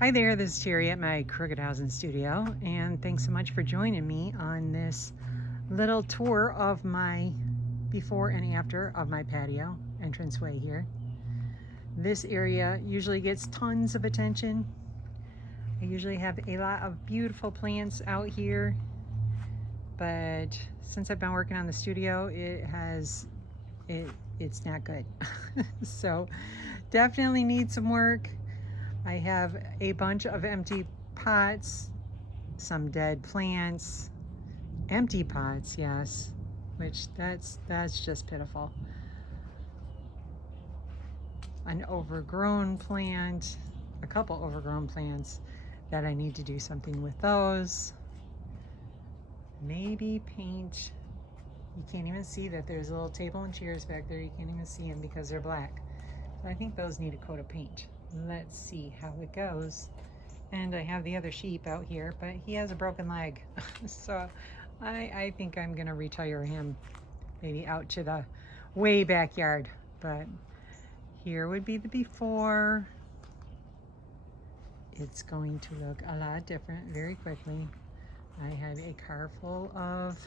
Hi there, this is Terry at my Crooked Housing Studio, and thanks so much for joining me on this little tour of my before and after of my patio entranceway here. This area usually gets tons of attention. I usually have a lot of beautiful plants out here, but since I've been working on the studio, it's not good. So definitely need some work. I have a bunch of empty pots, some dead plants, empty pots, yes, which that's just pitiful. An overgrown plant, a couple overgrown plants that I need to do something with those. Maybe paint. You can't even see that there's a little table and chairs back there. You can't even see them because they're black. But I think those need a coat of paint. Let's see how it goes. And I have the other sheep out here, but he has a broken leg. So I think I'm gonna retire him maybe out to the way backyard. But here would be the before. It's going to look a lot different very quickly. I had a car full of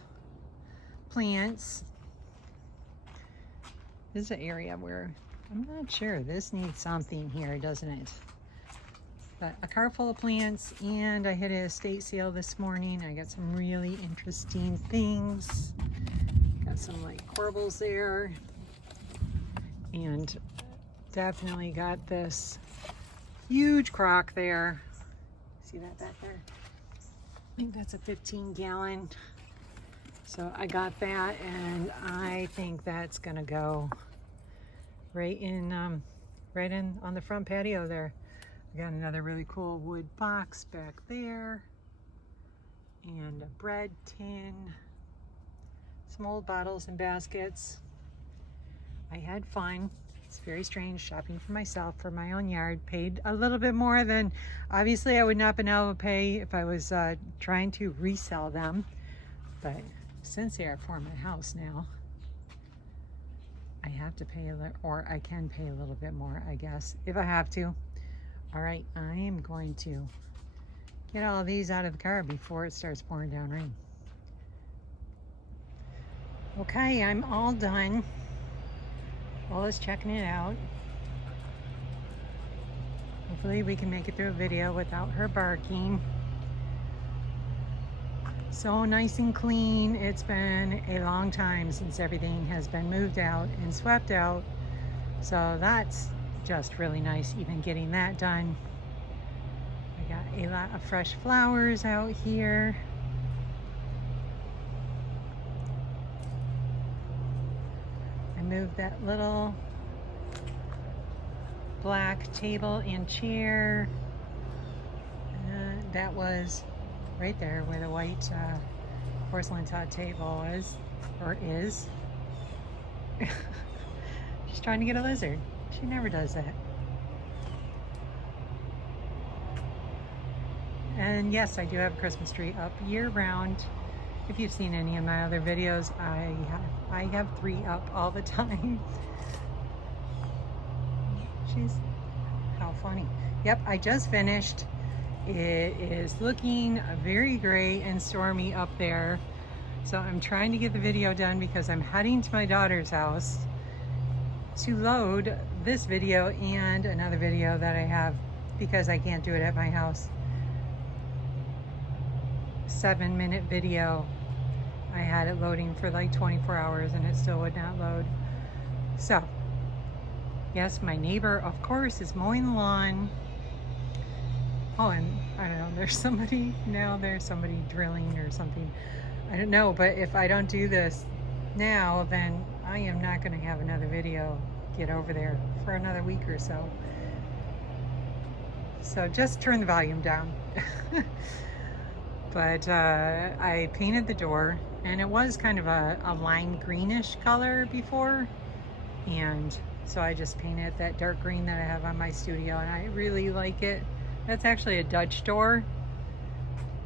plants. This is an area where I'm not sure. This needs something here, doesn't it? But a car full of plants, and I had an estate sale this morning. I got some really interesting things. Got some like corbels there, and definitely got this huge crock there. See that back there? I think that's a 15-gallon. So I got that, and I think that's gonna go right in on the front patio there. I got another really cool wood box back there, and a bread tin, some old bottles and baskets. I had fun. It's very strange shopping for myself for my own yard. Paid a little bit more than obviously I would not have been able to pay if I was trying to resell them, but since they are for my house now, I have to pay a little, or I can pay a little bit more, I guess, if I have to. All right, I am going to get all of these out of the car before it starts pouring down rain. Okay, I'm all done. Walla's checking it out. Hopefully we can make it through a video without her barking. So nice and clean. It's been a long time since everything has been moved out and swept out. So that's just really nice, even getting that done. I got a lot of fresh flowers out here. I moved that little black table and chair. That was right there where the white porcelain top table was, or is. She's trying to get a lizard. She never does that. And yes, I do have a Christmas tree up year round. If you've seen any of my other videos, I have 3 up all the time. How funny. Yep, I just finished. It is looking very gray and stormy up there. So I'm trying to get the video done because I'm heading to my daughter's house to load this video and another video that I have because I can't do it at my house. 7-minute video. I had it loading for like 24 hours and it still would not load. So, yes, my neighbor, of course, is mowing the lawn. Oh, and I don't know, there's somebody drilling or something. I don't know, but if I don't do this now, then I am not going to have another video get over there for another week or so. So just turn the volume down. But I painted the door, and it was kind of a lime greenish color before, and so I just painted that dark green that I have on my studio, and I really like it. That's actually a Dutch door,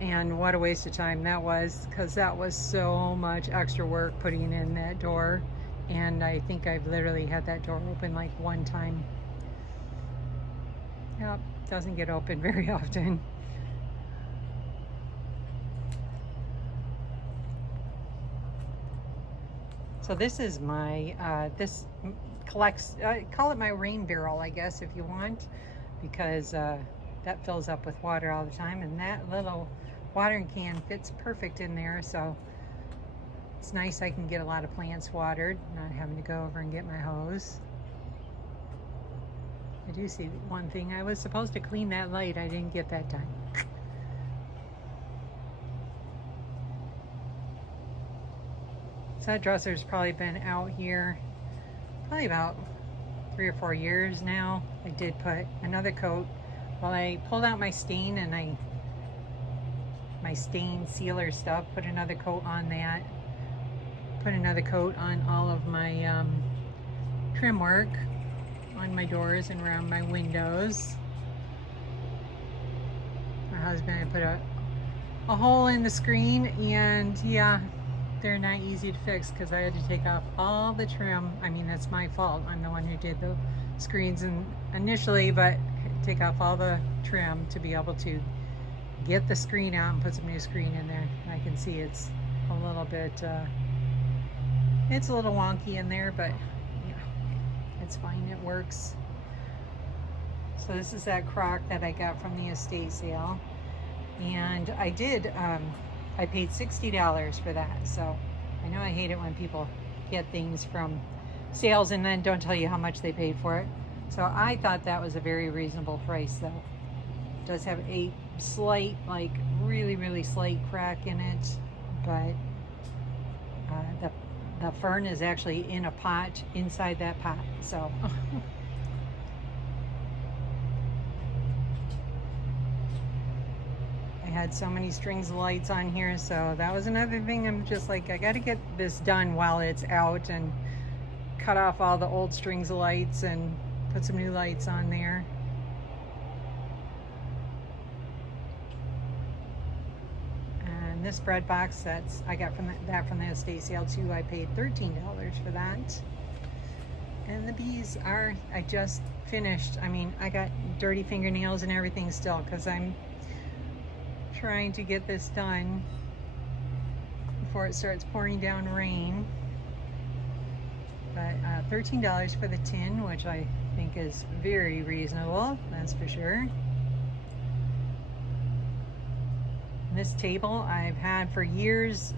and what a waste of time that was, because that was so much extra work putting in that door, and I think I've literally had that door open like one time. Yep, doesn't get open very often. So this is my, this collects, call it my rain barrel, I guess, if you want, because that fills up with water all the time, and that little watering can fits perfect in there, so it's nice. I can get a lot of plants watered, not having to go over and get my hose. I do see one thing. I was supposed to clean that light. I didn't get that done. So that dresser's probably been out here probably about 3 or 4 years now. I did put another coat. Well, I pulled out my stain and my stain sealer stuff, put another coat on that. Put another coat on all of my trim work on my doors and around my windows. My husband had put a hole in the screen, and yeah, they're not easy to fix because I had to take off all the trim. I mean, that's my fault. I'm the one who did the screens initially, but take off all the trim to be able to get the screen out and put some new screen in there. I can see it's a little bit it's a little wonky in there, but yeah, it's fine. It works. So this is that crock that I got from the estate sale, and I did I paid $60 for that. So I know I hate it when people get things from sales and then don't tell you how much they paid for it. So I thought that was a very reasonable price, though. It does have a slight, like really slight crack in it, but the fern is actually in a pot inside that pot, so. I had so many strings of lights on here, so that was another thing. I'm just like, I gotta get this done while it's out and cut off all the old strings of lights and put some new lights on there. And this bread box, I got from the estate sale too. I paid $13 for that. And the bees I just finished. I mean, I got dirty fingernails and everything still because I'm trying to get this done before it starts pouring down rain. But $13 for the tin, which I think is very reasonable, that's for sure. This table I've had for years.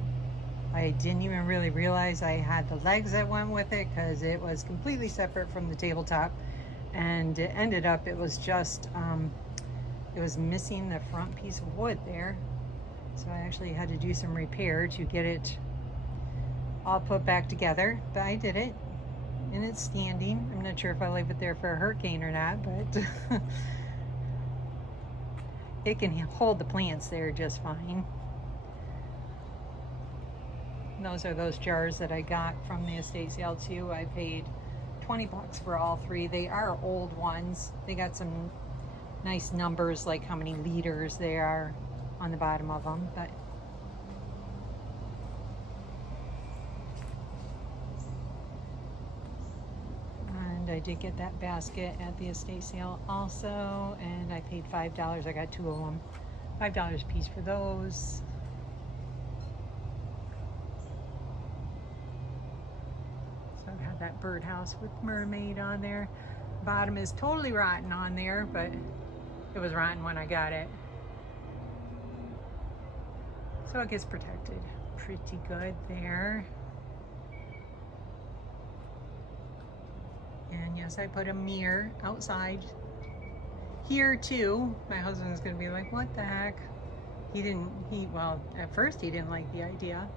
I didn't even really realize I had the legs that went with it because it was completely separate from the tabletop, and it ended up it was just it was missing the front piece of wood there, so I actually had to do some repair to get it all put back together, but I did it and it's standing. I'm not sure if I leave it there for a hurricane or not, but it can hold the plants there just fine. And those are those jars that I got from the estate sale too. I paid $20 for all three. They are old ones. They got some nice numbers, like how many liters they are on the bottom of them, but I did get that basket at the estate sale also, and I paid $5. I got two of them, $5 a piece for those. So I've had that birdhouse with mermaid on there. Bottom is totally rotten on there, but it was rotten when I got it, so it gets protected pretty good there. And yes, I put a mirror outside here too. My husband's gonna be like, what the heck? Well, at first he didn't like the idea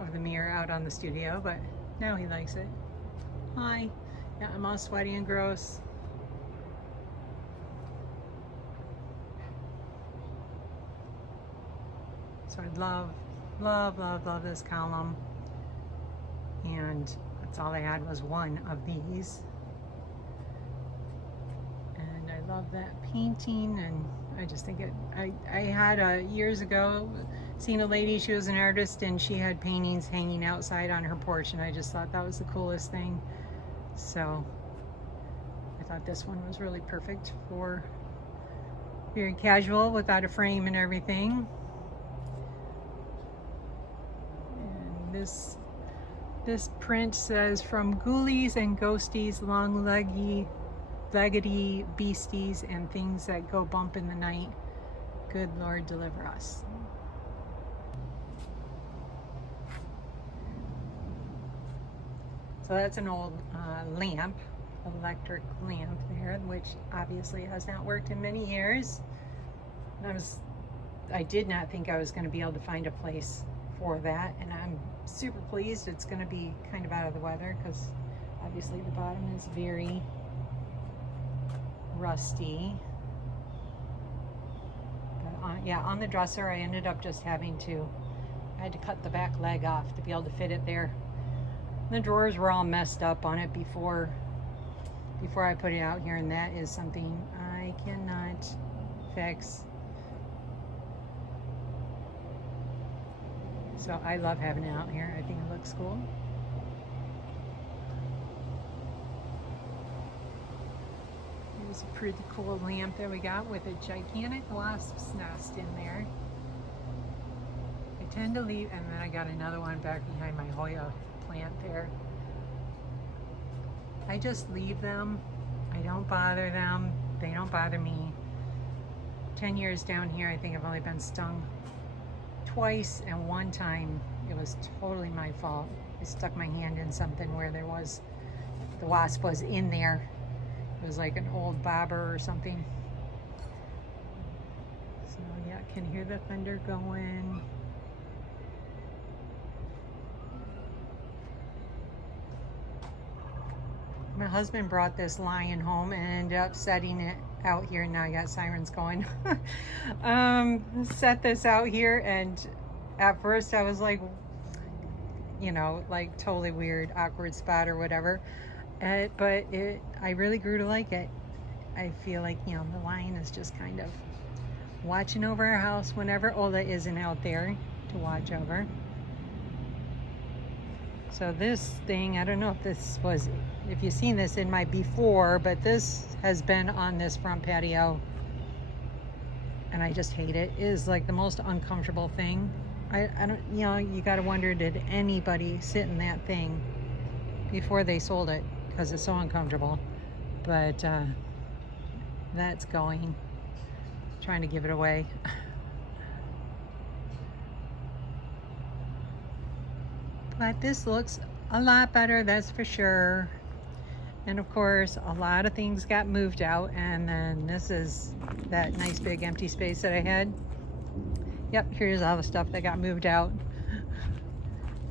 of the mirror out on the studio, but now he likes it. Hi. Yeah, I'm all sweaty and gross. So I love this column. And that's all I had was one of these. I love that painting, and I just think I had years ago seen a lady, she was an artist, and she had paintings hanging outside on her porch, and I just thought that was the coolest thing. So I thought this one was really perfect for Very casual without a frame and everything. And this print says, from ghoulies and ghosties, long-leggedy beasties, and things that go bump in the night, good Lord deliver us. So that's an old lamp, electric lamp there, which obviously has not worked in many years. And I did not think I was going to be able to find a place for that, and I'm super pleased. It's going to be kind of out of the weather because obviously the bottom is very rusty. But yeah, on the dresser I ended up just I had to cut the back leg off to be able to fit it there. The drawers were all messed up on it before I put it out here, and that is something I cannot fix. So I love having it out here. I think it looks cool. Here's a pretty cool lamp that we got with a gigantic wasp's nest in there. I tend to leave, and then I got another one back behind my Hoya plant there. I just leave them. I don't bother them. They don't bother me. 10 years down here, I think I've only been stung twice, and one time it was totally my fault. I stuck my hand in something where the wasp was in there. It was like an old bobber or something. So yeah, I can hear the thunder going. My husband brought this lion home and ended up setting it out here. Now I got sirens going. Set this out here, and at first I was like, you know, like totally weird, awkward spot or whatever. But I really grew to like it. I feel like, you know, the lion is just kind of watching over our house whenever Ola isn't out there to watch over. So this thing, I don't know if you've seen this in my before, but this has been on this front patio, and I just hate it. It is like the most uncomfortable thing. I don't, you know, you gotta wonder, did anybody sit in that thing before they sold it? Because it's so uncomfortable. But that's going. Trying to give it away. But this looks a lot better, that's for sure. And of course, a lot of things got moved out, and then this is that nice big empty space that I had. Yep, here's all the stuff that got moved out.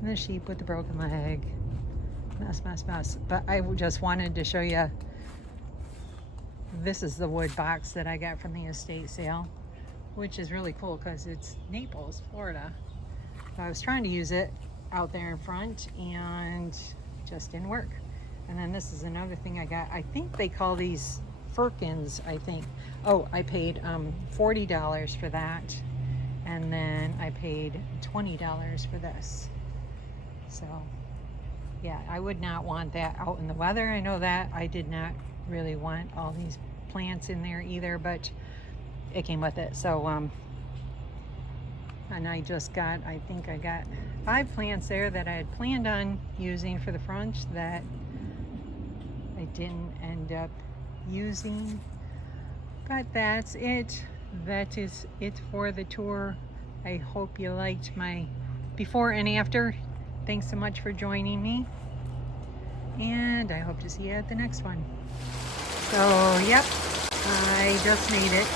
And the sheep with the broken leg. Mess, mess, mess. But I just wanted to show you, this is the wood box that I got from the estate sale, which is really cool because it's Naples, Florida. I was trying to use it out there in front and it just didn't work. And then this is another thing I got. I think they call these firkins, I think. Oh, I paid $40 for that, and then I paid $20 for this. So yeah, I would not want that out in the weather. I know that. I did not really want all these plants in there either, but it came with it. So and I think I got 5 plants there that I had planned on using for the front that I didn't end up using. But that's it. That is it for the tour. I hope you liked my before and after. Thanks so much for joining me, and I hope to see you at the next one. So yep, I just made it.